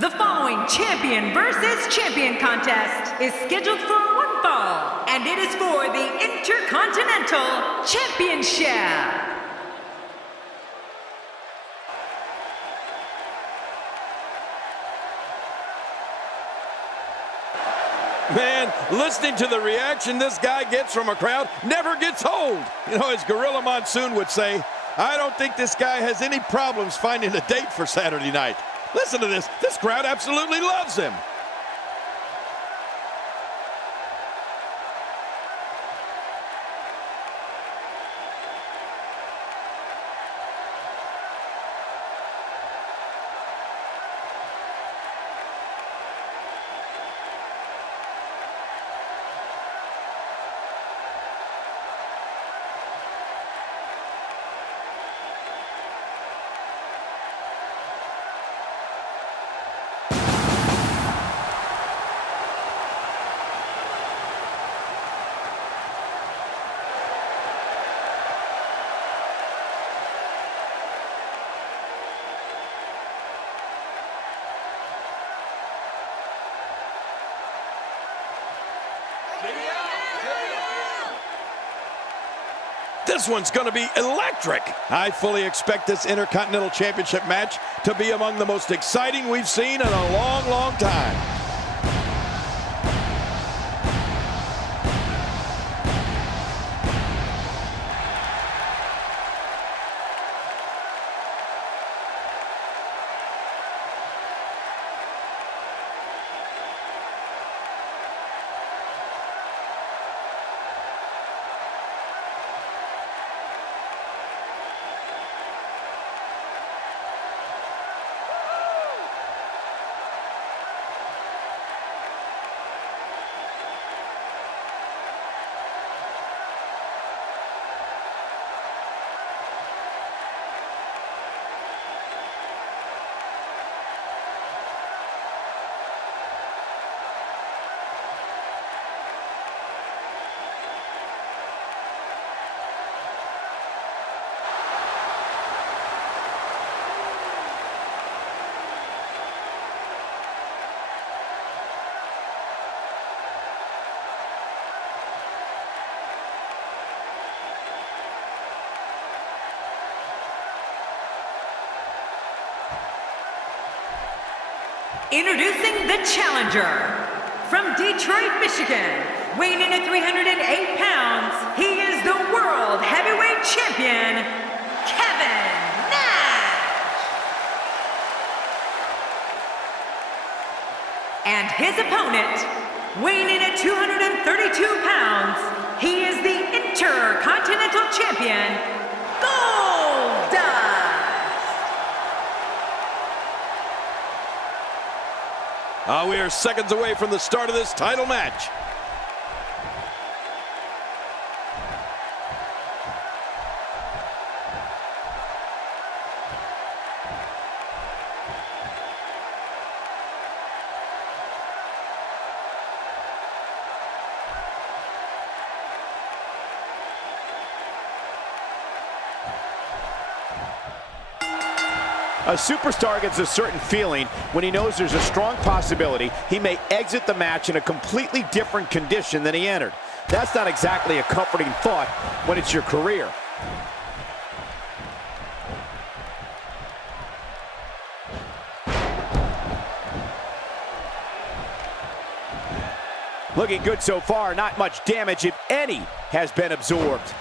The following champion versus champion contest is scheduled for one fall, and it is for the Intercontinental Championship. Man, listening to the reaction this guy gets from a crowd never gets old. You know, as Gorilla Monsoon would say, I don't think this guy has any problems finding a date for Saturday night. Listen to this. This crowd absolutely loves him. This one's going to be electric. I fully expect this Intercontinental Championship match to be among the most exciting we've seen in a long, long time. Introducing the challenger, from Detroit, Michigan, weighing in at 308 pounds, he is the World Heavyweight Champion, Kevin Nash. And his opponent, weighing in at 232 pounds, he is the Intercontinental Champion, Goldust. We are seconds away from the start of this title match. A superstar gets a certain feeling when he knows there's a strong possibility he may exit the match in a completely different condition than he entered. That's not exactly a comforting thought when it's your career. Looking good so far. Not much damage, if any, has been absorbed.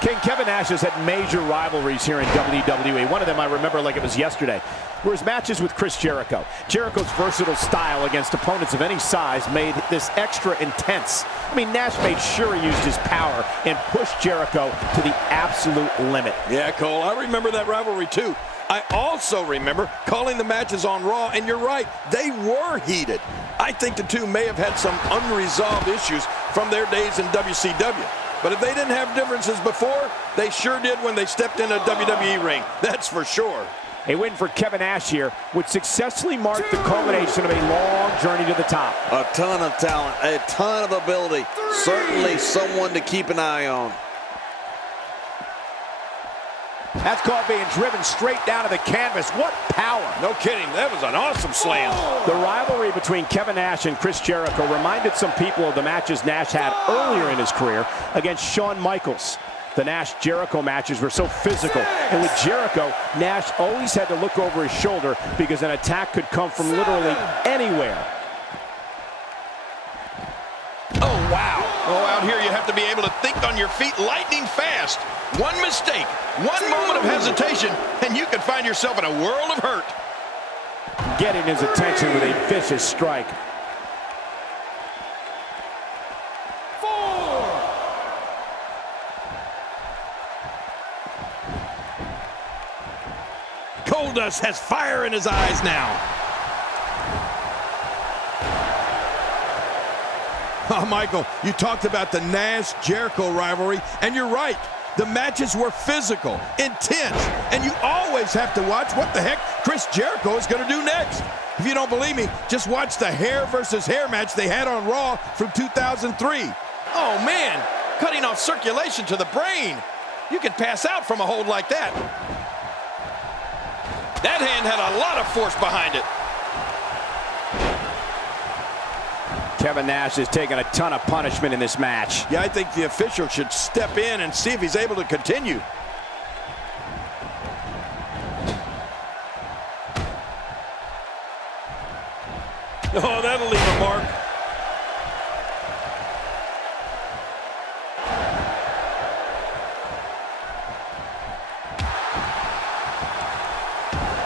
King Kevin Nash has had major rivalries here in WWE. One of them I remember like it was yesterday, were his matches with Chris Jericho. Jericho's versatile style against opponents of any size made this extra intense. I mean, Nash made sure he used his power and pushed Jericho to the absolute limit. Yeah, Cole, I remember that rivalry too. I also remember calling the matches on Raw, and you're right, they were heated. I think the two may have had some unresolved issues from their days in WCW. But if they didn't have differences before, they sure did when they stepped in a WWE ring. That's for sure. A win for Kevin Nash here would successfully mark the culmination of a long journey to the top. A ton of talent, a ton of ability. Certainly someone to keep an eye on. That's called being driven straight down to the canvas. What power. No kidding. That was an awesome slam. The rivalry between Kevin Nash and Chris Jericho reminded some people of the matches Nash had earlier in his career against Shawn Michaels. The Nash-Jericho matches were so physical, and with Jericho, Nash always had to look over his shoulder because an attack could come from literally anywhere. Oh, wow. Oh, out here you have to be able to think on your feet lightning fast. One mistake, one moment of hesitation, and you can find yourself in a world of hurt. Getting his attention with a vicious strike. Goldust has fire in his eyes now. Oh, Michael, you talked about the Nash-Jericho rivalry, and you're right. The matches were physical, intense, and you always have to watch what the heck Chris Jericho is going to do next. If you don't believe me, just watch the hair versus hair match they had on Raw from 2003. Oh, man, cutting off circulation to the brain. You could pass out from a hold like that. That hand had a lot of force behind it. Kevin Nash has taken a ton of punishment in this match. Yeah, I think the official should step in and see if he's able to continue. Oh, that'll leave a mark.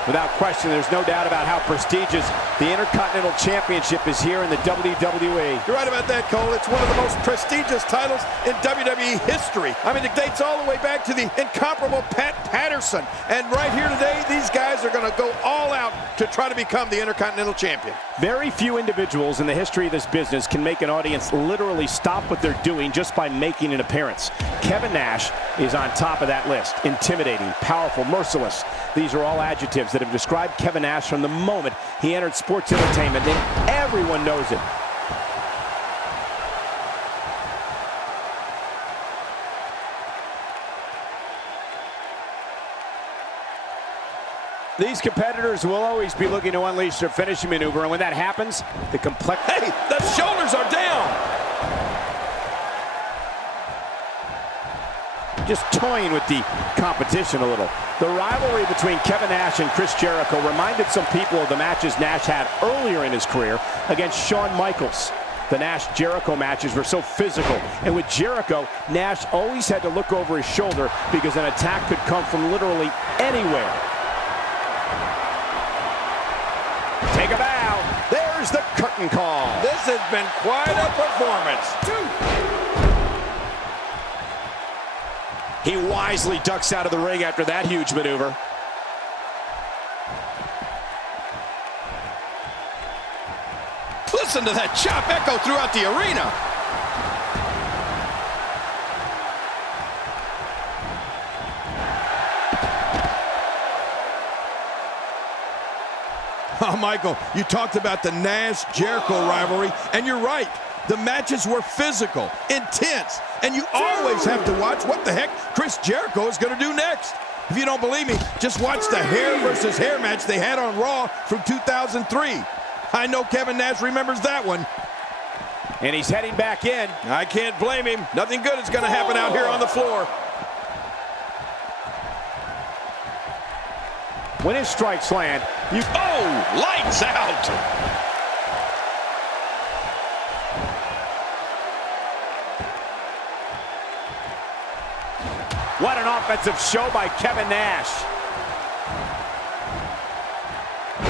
Without question, there's no doubt about how prestigious the Intercontinental Championship is here in the WWE. You're right about that, Cole. It's one of the most prestigious titles in WWE history. I mean, it dates all the way back to the incomparable Pat Patterson. And right here today, these guys are going to go all out to try to become the Intercontinental Champion. Very few individuals in the history of this business can make an audience literally stop what they're doing just by making an appearance. Kevin Nash is on top of that list. Intimidating, powerful, merciless. These are all adjectives that have described Kevin Nash from the moment he entered sports entertainment, and everyone knows it. These competitors will always be looking to unleash their finishing maneuver, and when that happens, the complex... Hey, the shoulders are down! Just toying with the competition a little. The rivalry between Kevin Nash and Chris Jericho reminded some people of the matches Nash had earlier in his career against Shawn Michaels. The Nash-Jericho matches were so physical, and with Jericho, Nash always had to look over his shoulder because an attack could come from literally anywhere. Take a bow. There's the curtain call. This has been quite a performance. He wisely ducks out of the ring after that huge maneuver. Listen to that chop echo throughout the arena. Oh, Michael, you talked about the Nash-Jericho rivalry, and you're right. The matches were physical, intense, and you always have to watch what the heck Chris Jericho is going to do next. If you don't believe me, just watch the hair versus hair match they had on Raw from 2003. I know Kevin Nash remembers that one. And he's heading back in. I can't blame him. Nothing good is going to happen out here on the floor. When his strikes land, you... Oh, lights out! What an offensive show by Kevin Nash.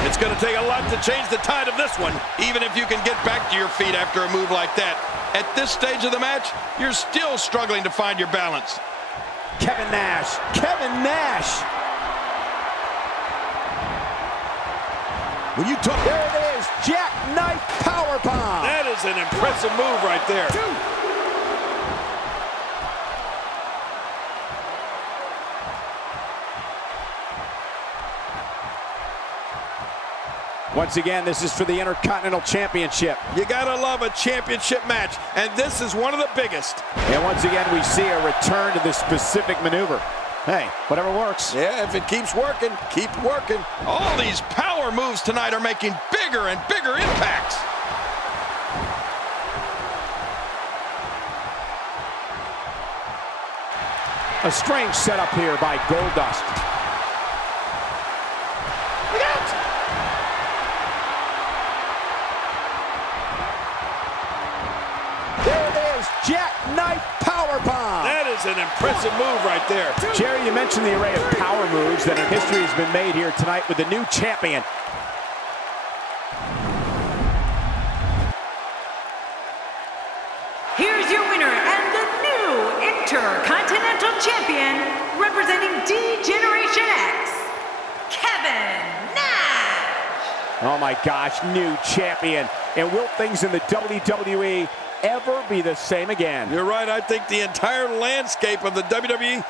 It's going to take a lot to change the tide of this one, even if you can get back to your feet after a move like that. At this stage of the match, you're still struggling to find your balance. Kevin Nash. Kevin Nash. When you talk... There it is. Jackknife powerbomb. That is an impressive move right there. Once again, this is for the Intercontinental Championship. You gotta love a championship match, and this is one of the biggest. And once again, we see a return to this specific maneuver. Hey, whatever works. Yeah, if it keeps working, keep working. All these power moves tonight are making bigger and bigger impacts. A strange setup here by Goldust. Look out! There it is, jackknife powerbomb. That is an impressive move right there. Jerry, you mentioned the array of power moves that in history has been made here tonight with the new champion. Here's your winner and the new Intercontinental Champion, representing D-Generation X, Kevin Nash. Oh my gosh, new champion. And will things in the WWE ever be the same again? You're right. I think the entire landscape of the WWE